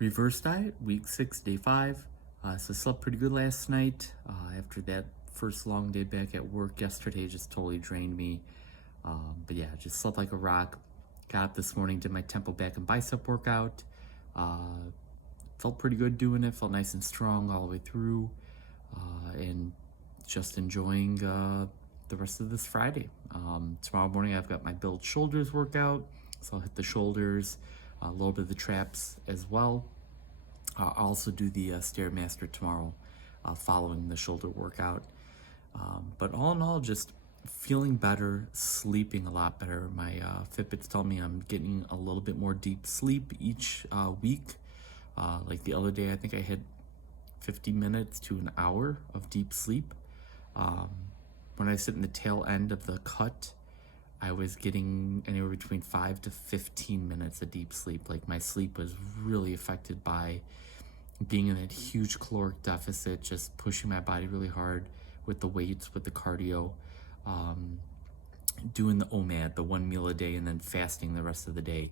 Reverse diet, week 6, day 5. So slept pretty good last night. After that first long day back at work yesterday, just totally drained me. But yeah, just slept like a rock. Got up this morning, did my tempo back and bicep workout. Felt pretty good doing it. Felt nice and strong all the way through. And just enjoying the rest of this Friday. Tomorrow morning, I've got my build shoulders workout. So I'll hit the shoulders, a little bit of the traps as well. I'll also do the Stairmaster tomorrow following the shoulder workout. But all in all, just feeling better, sleeping a lot better. My Fitbits tell me I'm getting a little bit more deep sleep each week. Like the other day, I think I hit 50 minutes to an hour of deep sleep. When I sit in the tail end of the cut, I was getting anywhere between 5 to 15 minutes of deep sleep. Like my sleep was really affected by being in that huge caloric deficit, just pushing my body really hard with the weights, with the cardio, doing the OMAD, the 1 meal a day, and then fasting the rest of the day.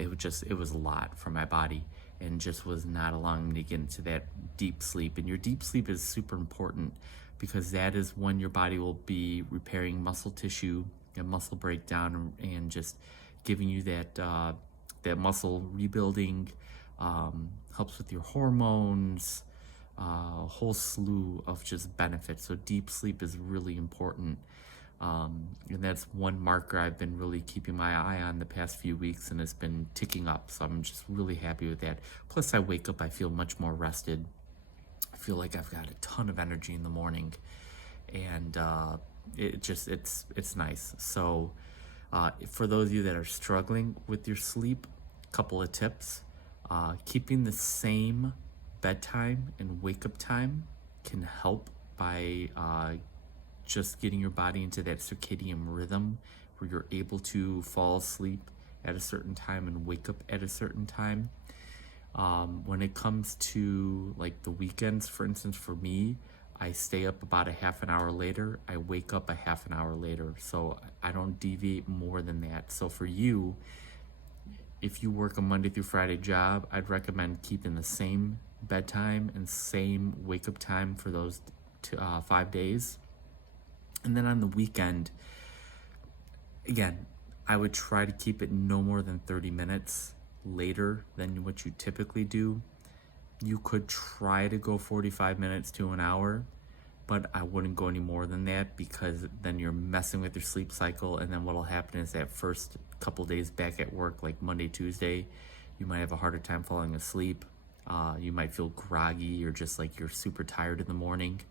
It was a lot for my body and just was not allowing me to get into that deep sleep. And your deep sleep is super important because that is when your body will be repairing muscle tissue and muscle breakdown and just giving you that muscle rebuilding, helps with your hormones, a whole slew of just benefits. So deep sleep is really important. And that's one marker I've been really keeping my eye on the past few weeks, and it's been ticking up. So I'm just really happy with that. Plus I wake up, I feel much more rested. I feel like I've got a ton of energy in the morning, and it's nice. So for those of you that are struggling with your sleep, a couple of tips. Keeping the same bedtime and wake up time can help by just getting your body into that circadian rhythm where you're able to fall asleep at a certain time and wake up at a certain time. When it comes to like the weekends, for instance, for me, I stay up about a half an hour later. I wake up a half an hour later. So I don't deviate more than that. So for you, if you work a Monday through Friday job, I'd recommend keeping the same bedtime and same wake up time for those 5 days. And then on the weekend, again, I would try to keep it no more than 30 minutes later than what you typically do. You could try to go 45 minutes to an hour, but I wouldn't go any more than that because then you're messing with your sleep cycle. And then what'll happen is that first couple days back at work, like Monday, Tuesday, you might have a harder time falling asleep. You might feel groggy or just like you're super tired in the morning.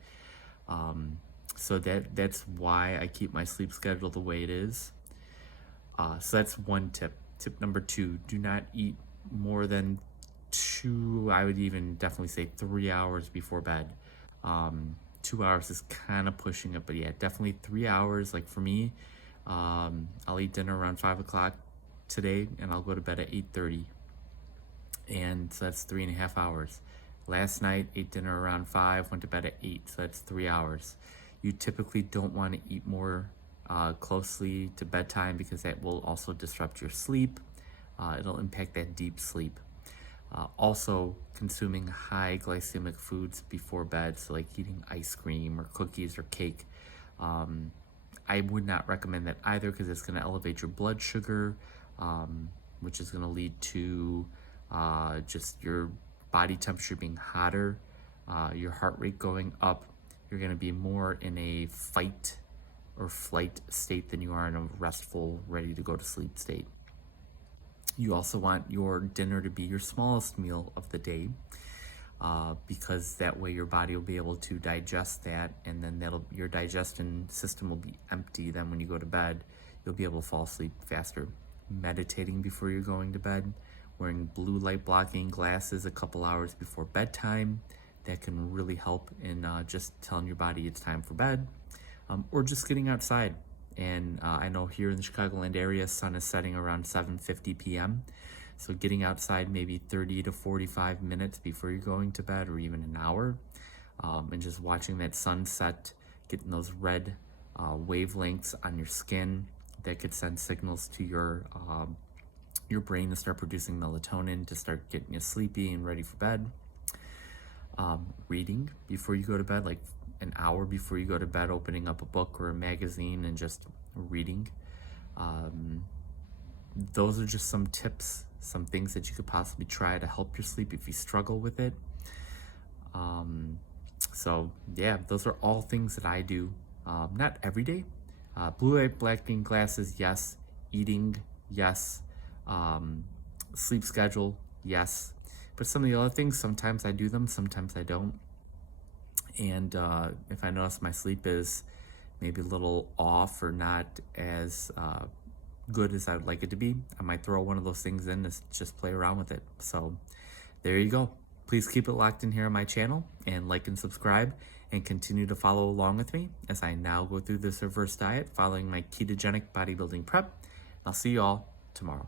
So that's why I keep my sleep schedule the way it is. So that's one tip. Tip number 2, do not eat more than 2, I would even definitely say 3 hours before bed. 2 hours is kind of pushing it, but yeah, definitely 3 hours. Like for me, I'll eat dinner around 5 o'clock today and I'll go to bed at 8:30. And so that's 3.5 hours. Last night, ate dinner around 5, went to bed at 8, so that's 3 hours. You typically don't want to eat more closely to bedtime because that will also disrupt your sleep. It'll impact that deep sleep. Also, consuming high glycemic foods before bed, so like eating ice cream or cookies or cake. I would not recommend that either because it's going to elevate your blood sugar, which is going to lead to just your body temperature being hotter, your heart rate going up. You're going to be more in a fight or flight state than you are in a restful, ready to go to sleep state. You also want your dinner to be your smallest meal of the day because that way your body will be able to digest that, and then your digestion system will be empty. Then when you go to bed, you'll be able to fall asleep faster. Meditating before you're going to bed, wearing blue light blocking glasses a couple hours before bedtime, that can really help in just telling your body it's time for bed, or just getting outside. And I know here in the Chicagoland area, sun is setting around 7:50 p.m. So getting outside maybe 30 to 45 minutes before you're going to bed, or even an hour, and just watching that sunset, getting those red wavelengths on your skin that could send signals to your your brain to start producing melatonin to start getting you sleepy and ready for bed. Reading before you go to bed, like an hour before you go to bed, opening up a book or a magazine and just reading. Those are just some tips, some things that you could possibly try to help your sleep if you struggle with it. So yeah, those are all things that I do, not every day. Blue light blocking glasses, yes. Eating, yes. Sleep schedule, yes. But some of the other things, sometimes I do them, sometimes I don't. And if I notice my sleep is maybe a little off or not as good as I would like it to be, I might throw one of those things in to just play around with it. So there you go. Please keep it locked in here on my channel and like and subscribe and continue to follow along with me as I now go through this reverse diet following my ketogenic bodybuilding prep. I'll see you all tomorrow.